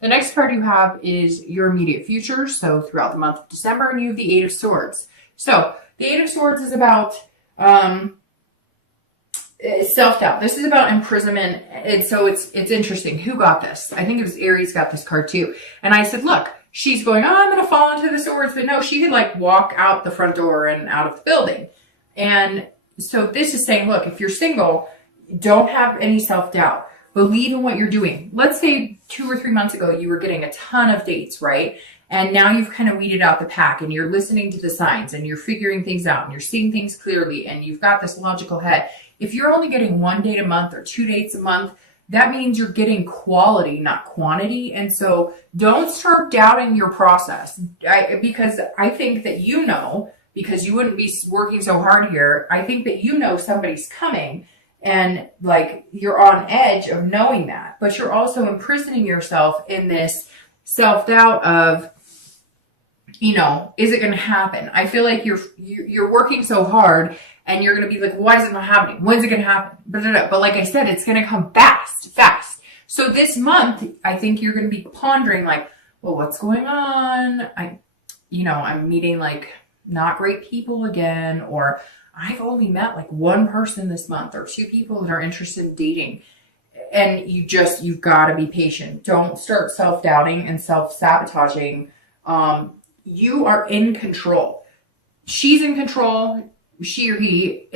The next card you have is your immediate future. So throughout the month of December, and you have the Eight of Swords. So the Eight of Swords is about self-doubt. This is about imprisonment. And so it's interesting. Who got this? I think it was Aries got this card too. And I said, look, she's going, oh, I'm going to fall into the swords. But no, she could like walk out the front door and out of the building. And so this is saying, look, if you're single, don't have any self-doubt. Believe in what you're doing. Let's say 2 or 3 months ago, you were getting a ton of dates, right? And now you've kind of weeded out the pack and you're listening to the signs and you're figuring things out and you're seeing things clearly and you've got this logical head. If you're only getting 1 date a month or 2 dates a month, that means you're getting quality, not quantity. And so don't start doubting your process. Because I think that because you wouldn't be working so hard here, I think that somebody's coming. And like you're on edge of knowing that, but you're also imprisoning yourself in this self-doubt of, is it going to happen? I feel like you're working so hard and you're going to be like, why is it not happening? When's it going to happen? But like I said, it's going to come fast. So this month, I think you're going to be pondering like, well, what's going on? I'm meeting like not great people again, or I've only met like 1 person this month or 2 people that are interested in dating. And you've got to be patient. Don't start self-doubting and self-sabotaging. You are in control. She's in control, she or he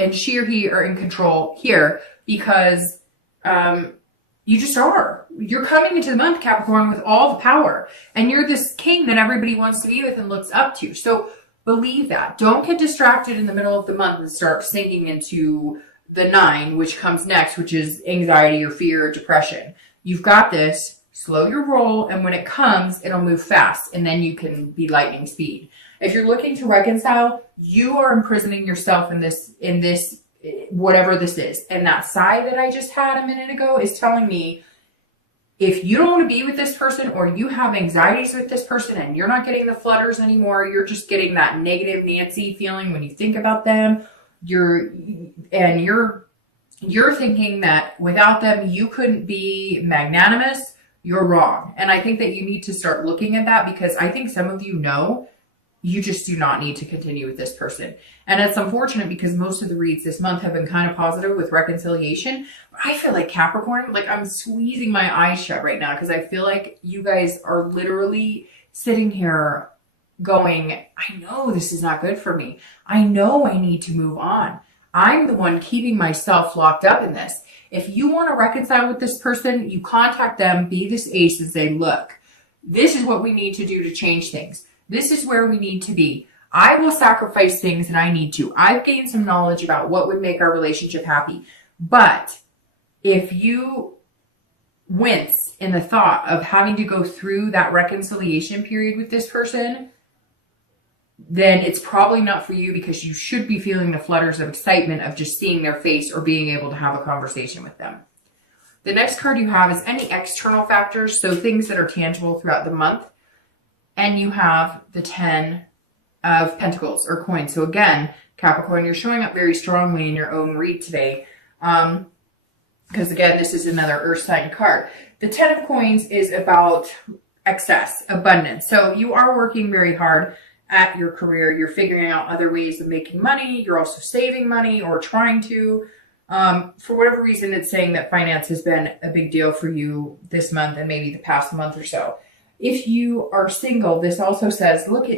are in control here because you just are. You're coming into the month, Capricorn, with all the power. And you're this king that everybody wants to be with and looks up to. So believe that. Don't get distracted in the middle of the month and start sinking into the 9, which comes next, which is anxiety or fear or depression. You've got this. Slow your roll, and when it comes, it'll move fast, and then you can be lightning speed. If you're looking to reconcile, you are imprisoning yourself in this whatever this is. And that sigh that I just had a minute ago is telling me, if you don't want to be with this person or you have anxieties with this person and you're not getting the flutters anymore, you're just getting that negative Nancy feeling when you think about them, you're thinking that without them, you couldn't be magnanimous, you're wrong. And I think that you need to start looking at that, because I think some of you just do not need to continue with this person. And it's unfortunate because most of the reads this month have been kind of positive with reconciliation. But I feel like Capricorn, like I'm squeezing my eyes shut right now because I feel like you guys are literally sitting here going, I know this is not good for me. I know I need to move on. I'm the one keeping myself locked up in this. If you want to reconcile with this person, you contact them, be this ace and say, look, this is what we need to do to change things. This is where we need to be. I will sacrifice things that I need to. I've gained some knowledge about what would make our relationship happy. But if you wince in the thought of having to go through that reconciliation period with this person, then it's probably not for you, because you should be feeling the flutters of excitement of just seeing their face or being able to have a conversation with them. The next card you have is any external factors, so things that are tangible throughout the month. And you have the 10 of Pentacles or coins. So again, Capricorn, you're showing up very strongly in your own read today. Because again, this is another earth sign card. The 10 of coins is about excess, abundance. So you are working very hard at your career. You're figuring out other ways of making money. You're also saving money or trying to. For whatever reason, it's saying that finance has been a big deal for you this month and maybe the past month or so. If you are single, this also says, look,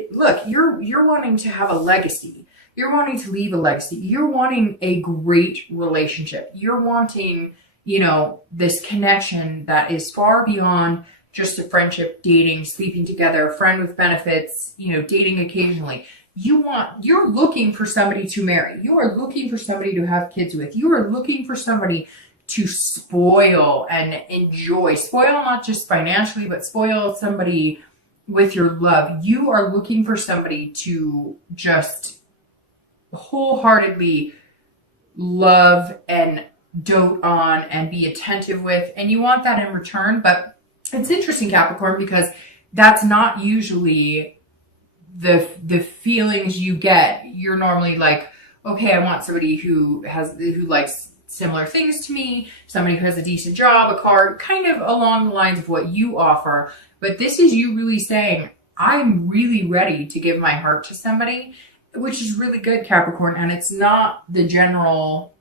you're wanting to have a legacy. You're wanting to leave a legacy. You're wanting a great relationship. You're wanting, this connection that is far beyond just a friendship, dating, sleeping together, friend with benefits, dating occasionally. You're looking for somebody to marry. You are looking for somebody to have kids with. You are looking for somebody to spoil and enjoy. Spoil not just financially, but spoil somebody with your love. You are looking for somebody to just wholeheartedly love and dote on and be attentive with. And you want that in return. But it's interesting, Capricorn, because that's not usually the feelings you get. You're normally like, okay, I want somebody who likes similar things to me, somebody who has a decent job, a car, kind of along the lines of what you offer. But this is you really saying, I'm really ready to give my heart to somebody, which is really good, Capricorn. And it's not the general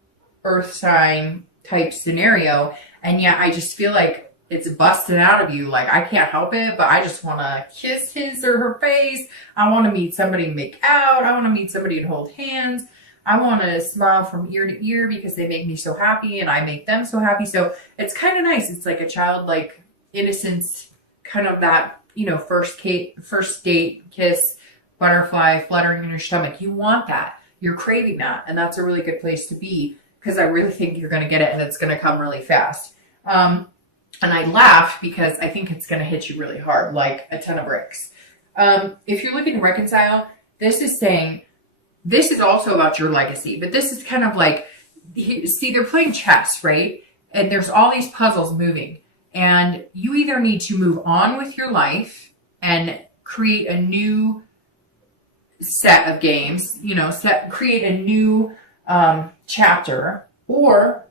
earth sign type scenario. And yet I just feel like it's busted out of you. Like, I can't help it, but I just want to kiss his or her face. I want to meet somebody and make out. I want to meet somebody and hold hands. I want to smile from ear to ear because they make me so happy and I make them so happy. So it's kind of nice. It's like a childlike innocence, kind of that, you know, first date kiss, butterfly fluttering in your stomach. You want that. You're craving that. And that's a really good place to be, because I really think you're going to get it and it's going to come really fast. And I laugh because I think it's going to hit you really hard, like a ton of bricks. If you're looking to reconcile, this is saying, this is also about your legacy, but this is kind of like, see, they're playing chess, right? And there's all these puzzles moving, and you either need to move on with your life and create a new set of games, you know, create a new chapter, or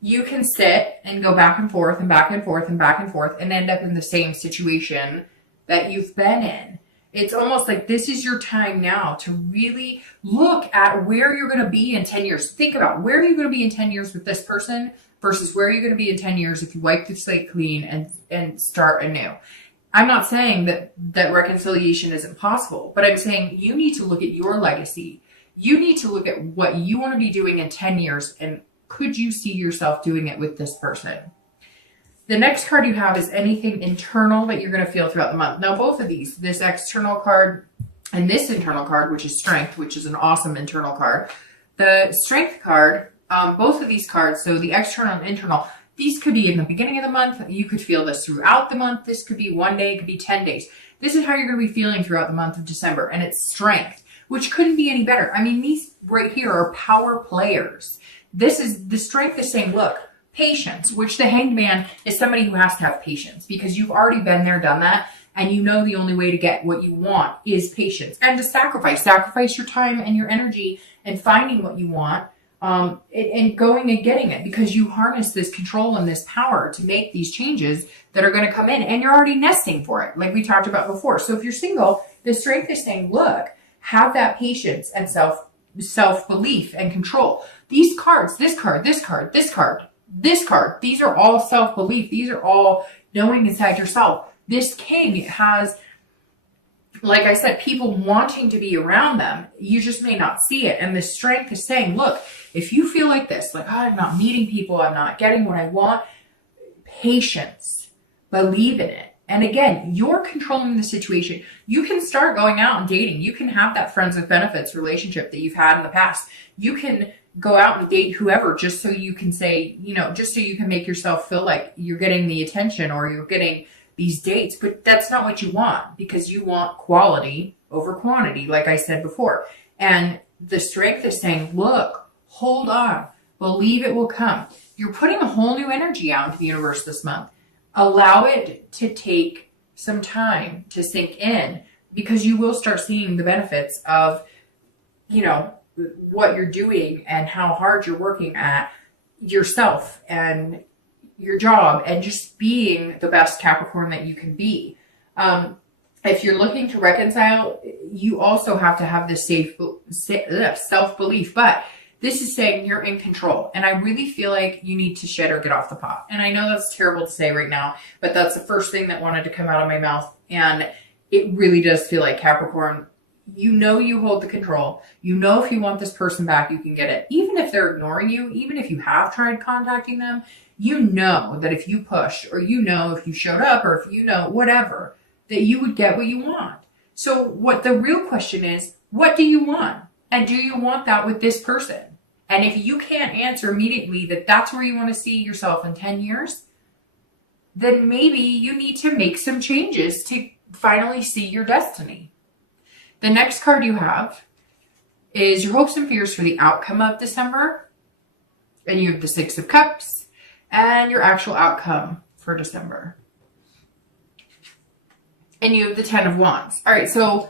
you can sit and go back and forth and back and forth and back and forth and end up in the same situation that you've been in. It's almost like this is your time now to really look at where you're going to be in 10 years. Think about, where are you going to be in 10 years with this person versus where are you going to be in 10 years if you wipe the slate clean and start anew. I'm not saying that reconciliation isn't possible, but I'm saying you need to look at your legacy. You need to look at what you want to be doing in 10 years, and could you see yourself doing it with this person? The next card you have is anything internal that you're going to feel throughout the month. Now, both of these, this external card and this internal card, which is Strength, which is an awesome internal card. The Strength card, both of these cards, so the external and internal, these could be in the beginning of the month. You could feel this throughout the month. This could be 1 day, it could be 10 days. This is how you're going to be feeling throughout the month of December, and it's Strength, which couldn't be any better. I mean, these right here are power players. This is, the Strength is saying, look, patience, which the Hanged Man is somebody who has to have patience because you've already been there, done that, and you know the only way to get what you want is patience and to sacrifice your time and your energy and finding what you want, and going and getting it, because you harness this control and this power to make these changes that are going to come in, and you're already nesting for it, like we talked about before. So if you're single, the Strength is saying, look, have that patience and self-belief and control. These cards, this card, this card, this card, this card, these are all self-belief. These are all knowing inside yourself. This King has, like I said, people wanting to be around them. You just may not see it. And the Strength is saying, look, if you feel like this, like, oh, I'm not meeting people, I'm not getting what I want, patience, believe in it. And again, you're controlling the situation. You can start going out and dating. You can have that friends with benefits relationship that you've had in the past. You can go out and date whoever just so you can say, you know, just so you can make yourself feel like you're getting the attention or you're getting these dates. But that's not what you want, because you want quality over quantity, like I said before. And the Strength is saying, look, hold on, believe it will come. You're putting a whole new energy out into the universe this month. Allow it to take some time to sink in, because you will start seeing the benefits of, you know, what you're doing and how hard you're working at yourself and your job and just being the best Capricorn that you can be. If you're looking to reconcile, you also have to have this self-belief, but this is saying you're in control. And I really feel like you need to shed or get off the pot. And I know that's terrible to say right now, but that's the first thing that wanted to come out of my mouth. And it really does feel like, Capricorn, you know you hold the control. You know if you want this person back, you can get it. Even if they're ignoring you, even if you have tried contacting them, you know that if you pushed, or you know if you showed up, or if you know whatever, that you would get what you want. So what the real question is, what do you want? And do you want that with this person? And if you can't answer immediately that that's where you want to see yourself in 10 years, then maybe you need to make some changes to finally see your destiny. The next card you have is your hopes and fears for the outcome of December. And you have the Six of Cups and your actual outcome for December. And you have the Ten of Wands. All right, so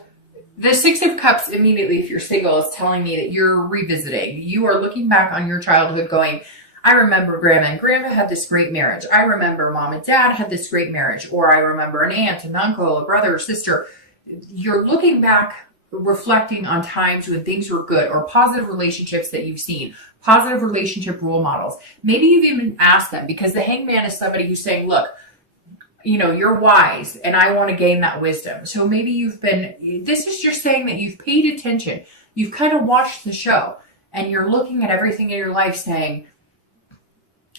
the Six of Cups immediately, if you're single, is telling me that you're revisiting. You are looking back on your childhood going, I remember grandma and grandpa had this great marriage. I remember mom and dad had this great marriage. Or I remember an aunt, an uncle, a brother or sister. You're looking back, reflecting on times when things were good, or positive relationships that you've seen, positive relationship role models. Maybe you've even asked them, because the hangman is somebody who's saying, look, you're wise and I want to gain that wisdom. So maybe this is just saying that you've paid attention. You've kind of watched the show and you're looking at everything in your life saying,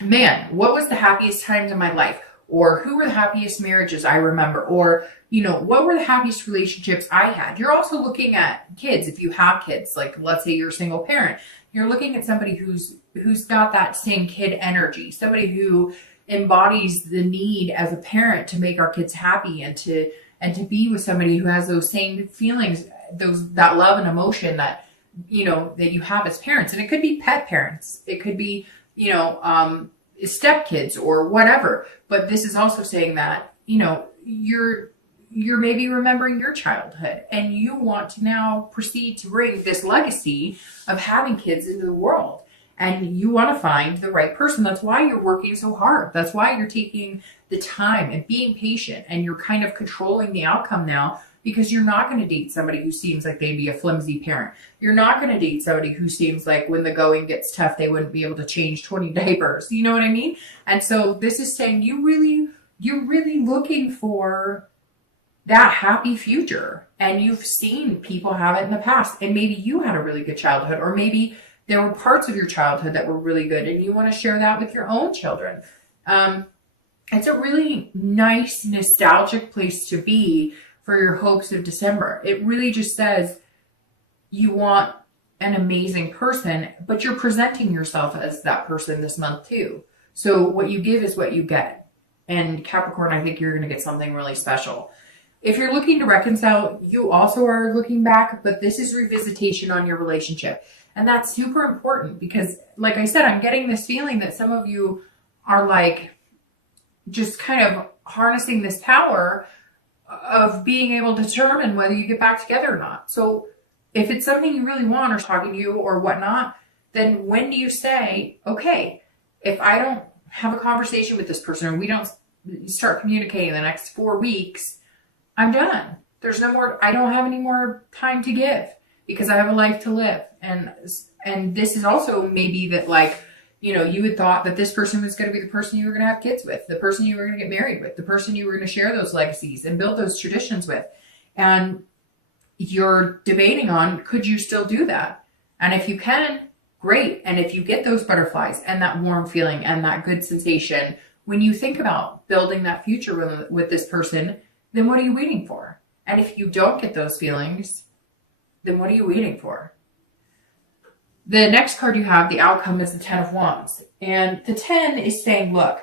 man, what was the happiest times in my life? Or who were the happiest marriages I remember? Or, what were the happiest relationships I had? You're also looking at kids. If you have kids, like let's say you're a single parent, you're looking at somebody who's got that same kid energy, somebody who embodies the need as a parent to make our kids happy and to be with somebody who has those same feelings, that love and emotion that, that you have as parents. And it could be pet parents. It could be, stepkids or whatever. But this is also saying that, you're maybe remembering your childhood and you want to now proceed to bring this legacy of having kids into the world. And you want to find the right person. That's why you're working so hard. That's why you're taking the time and being patient, and you're kind of controlling the outcome now, because you're not going to date somebody who seems like they'd be a flimsy parent. You're not going to date somebody who seems like when the going gets tough, they wouldn't be able to change 20 diapers. You know what I mean? And so this is saying you're really looking for that happy future, and you've seen people have it in the past, and maybe you had a really good childhood, or maybe there were parts of your childhood that were really good and you want to share that with your own children. It's a really nice, nostalgic place to be for your hopes of December. It really just says you want an amazing person, but you're presenting yourself as that person this month too. So what you give is what you get. And Capricorn, I think you're going to get something really special. If you're looking to reconcile, you also are looking back, but this is revisitation on your relationship. And that's super important because, like I said, I'm getting this feeling that some of you are like just kind of harnessing this power of being able to determine whether you get back together or not. So if it's something you really want, or talking to you or whatnot, then when do you say, okay, if I don't have a conversation with this person, or we don't start communicating in the next 4 weeks, I'm done. There's no more, I don't have any more time to give because I have a life to live. And this is also maybe that, like, you had thought that this person was going to be the person you were going to have kids with, the person you were going to get married with, the person you were going to share those legacies and build those traditions with. And you're debating on, could you still do that? And if you can, great. And if you get those butterflies and that warm feeling and that good sensation, when you think about building that future with this person, then what are you waiting for? And if you don't get those feelings, then what are you waiting for? The next card you have, the outcome, is the 10 of Wands. And the 10 is saying, look,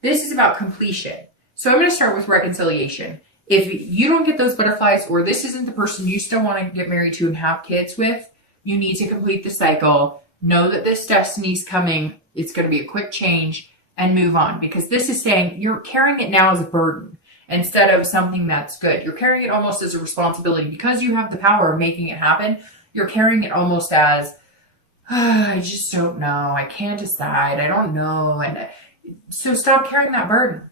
this is about completion. So I'm going to start with reconciliation. If you don't get those butterflies, or this isn't the person you still want to get married to and have kids with, you need to complete the cycle. Know that this destiny's coming. It's going to be a quick change, and move on. Because this is saying you're carrying it now as a burden instead of something that's good. You're carrying it almost as a responsibility. Because you have the power of making it happen, you're carrying it almost as, I just don't know. I can't decide. I don't know. And so stop carrying that burden.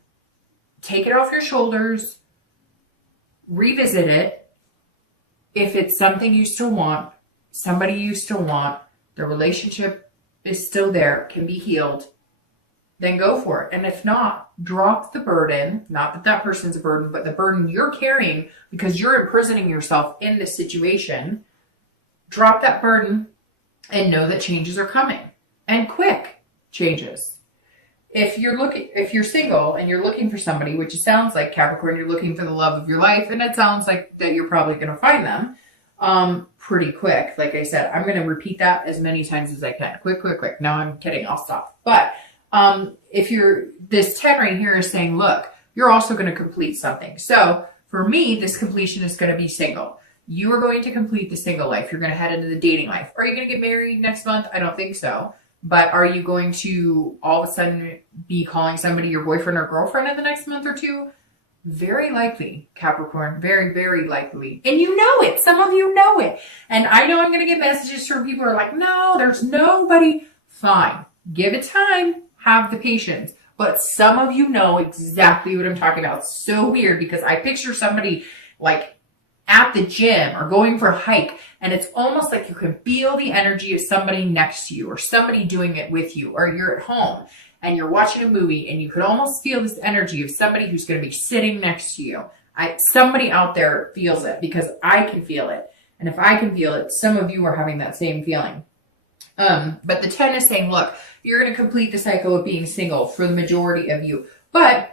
Take it off your shoulders. Revisit it. If it's something you still want, somebody you still want, the relationship is still there, can be healed, then go for it. And if not, drop the burden. Not that that person's a burden, but the burden you're carrying because you're imprisoning yourself in this situation. Drop that burden and know that changes are coming, and quick changes. If you're single and you're looking for somebody, which it sounds like, Capricorn, you're looking for the love of your life, and it sounds like that you're probably going to find them pretty quick. Like I said, I'm going to repeat that as many times as I can. Quick, quick, quick. No, I'm kidding. I'll stop. But this 10 right here is saying, look, you're also going to complete something. So for me, this completion is going to be single. You are going to complete the single life. You're going to head into the dating life. Are you going to get married next month? I don't think so. But are you going to all of a sudden be calling somebody your boyfriend or girlfriend in the next month or two? Very likely, Capricorn. Very, very likely. And you know it. Some of you know it. And I know I'm going to get messages from people who are like, no, there's nobody. Fine. Give it time. Have the patience. But some of you know exactly what I'm talking about. It's so weird because I picture somebody like at the gym or going for a hike, and it's almost like you can feel the energy of somebody next to you or somebody doing it with you, or you're at home and you're watching a movie and you could almost feel this energy of somebody who's going to be sitting next to you. Somebody out there feels it because I can feel it. And if I can feel it, some of you are having that same feeling. But the 10 is saying, look, you're going to complete the cycle of being single for the majority of you, but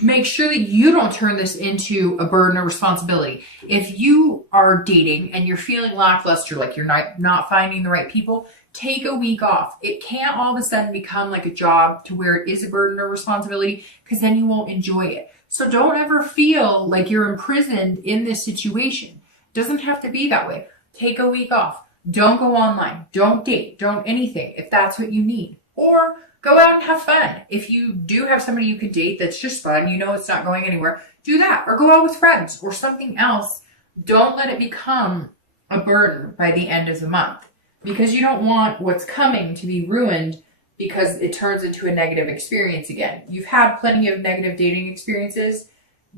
make sure that you don't turn this into a burden or responsibility. If you are dating and you're feeling lackluster, like you're not finding the right people, take a week off. It can't all of a sudden become like a job to where it is a burden or responsibility, because then you won't enjoy it. So don't ever feel like you're imprisoned in this situation. It doesn't have to be that way. Take a week off. Don't go online. Don't date. Don't anything if that's what you need. Or go out and have fun. If you do have somebody you could date that's just fun, you know it's not going anywhere, do that. Or go out with friends or something else. Don't let it become a burden by the end of the month, because you don't want what's coming to be ruined because it turns into a negative experience again. You've had plenty of negative dating experiences.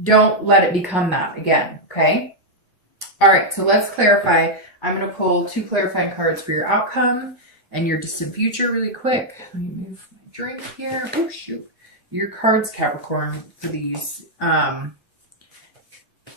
Don't let it become that again, okay? All right, so let's clarify. I'm going to pull 2 clarifying cards for your outcome and your distant future really quick. Let me move my drink here. Oh, shoot. Your cards, Capricorn, for these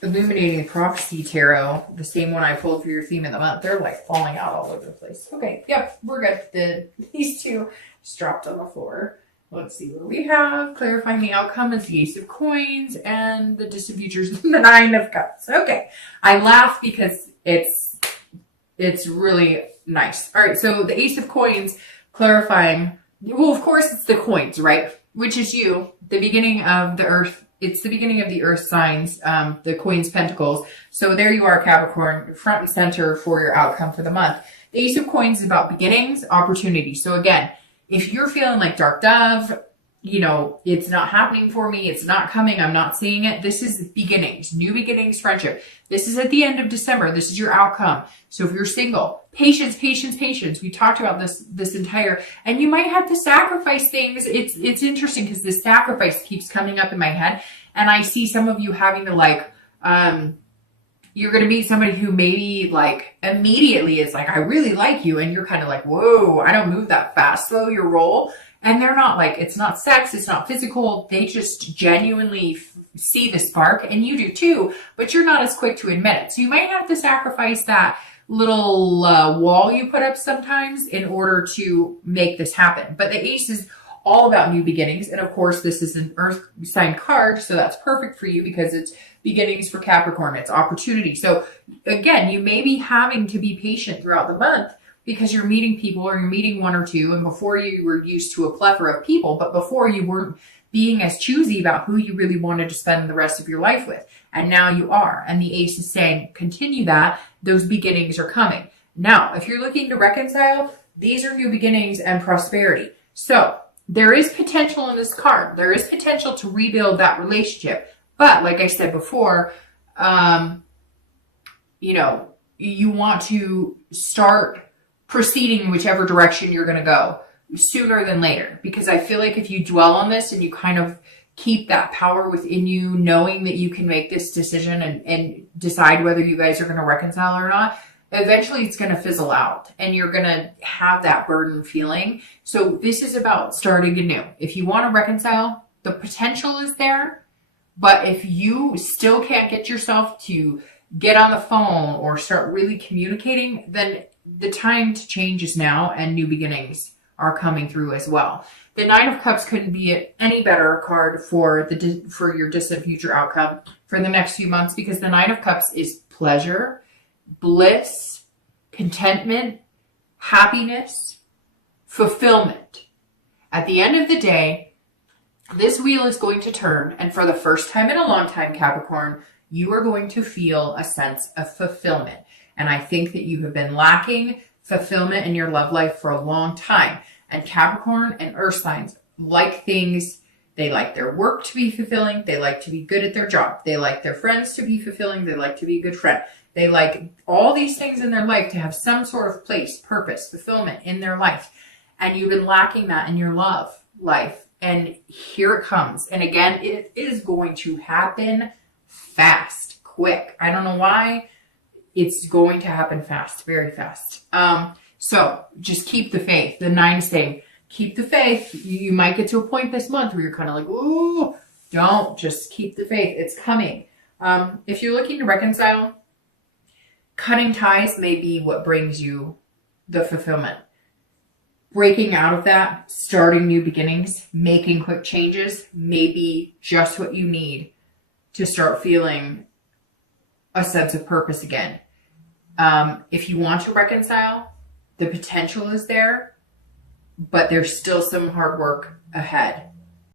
Illuminating Prophecy Tarot, the same one I pulled for your theme of the month, they're like falling out all over the place. Okay, yep, we're good. These 2 just dropped on the floor. Let's see what we have. Clarifying the outcome is the Ace of Coins, and the distant future is the 9 of Cups. Okay, I laugh because it's really nice. All right, so the Ace of Coins clarifying, well, of course it's the coins, right? Which is you, the beginning of the earth. It's the beginning of the earth signs, the coins, pentacles. So there you are, Capricorn, front and center for your outcome for the month. The Ace of Coins is about beginnings, opportunity. So again, if you're feeling like Dark Dove, you know, it's not happening for me, it's not coming, I'm not seeing it. This is beginnings, new beginnings, friendship. This is at the end of December. This is your outcome. So if you're single, patience, patience, patience. We talked about this entire, and you might have to sacrifice things. It's interesting because this sacrifice keeps coming up in my head. And I see some of you having to like, you're going to meet somebody who maybe like immediately is like, I really like you. And you're kind of like, whoa, I don't move that fast. Slow your roll. And they're not like, it's not sex, it's not physical. They just genuinely see the spark, and you do too, but you're not as quick to admit it. So you might have to sacrifice that little wall you put up sometimes in order to make this happen. But the Ace is all about new beginnings. And of course, this is an earth sign card. So that's perfect for you because it's beginnings for Capricorn. It's opportunity. So again, you may be having to be patient throughout the month, because you're meeting people, or you're meeting 1 or 2, and before you were used to a plethora of people, but before you weren't being as choosy about who you really wanted to spend the rest of your life with. And now you are. And the Ace is saying, continue that. Those beginnings are coming. Now, if you're looking to reconcile, these are new beginnings and prosperity. So there is potential in this card. There is potential to rebuild that relationship. But like I said before, you know, you want to start proceeding in whichever direction you're going to go sooner than later. Because I feel like if you dwell on this and you kind of keep that power within you, knowing that you can make this decision and decide whether you guys are going to reconcile or not, eventually it's going to fizzle out and you're going to have that burden feeling. So this is about starting anew. If you want to reconcile, the potential is there. But if you still can't get yourself to get on the phone or start really communicating, then the time to change is now, and new beginnings are coming through as well. The 9 of Cups couldn't be any better card for your distant future outcome for the next few months, because the 9 of Cups is pleasure, bliss, contentment, happiness, fulfillment. At the end of the day, this wheel is going to turn, and for the first time in a long time, Capricorn, you are going to feel a sense of fulfillment. And I think that you have been lacking fulfillment in your love life for a long time. And Capricorn and Earth signs like things. They like their work to be fulfilling. They like to be good at their job. They like their friends to be fulfilling. They like to be a good friend. They like all these things in their life to have some sort of place, purpose, fulfillment in their life. and you've been lacking that in your love life. And here it comes. And again, it is going to happen fast, quick. I don't know why. It's going to happen fast, very fast. So just keep the faith. The 9 saying, keep the faith. You might get to a point this month where you're kind of like, ooh, don't, just keep the faith. It's coming. If you're looking to reconcile, cutting ties may be what brings you the fulfillment. Breaking out of that, starting new beginnings, making quick changes may be just what you need to start feeling a sense of purpose again. If you want to reconcile, the potential is there, but there's still some hard work ahead.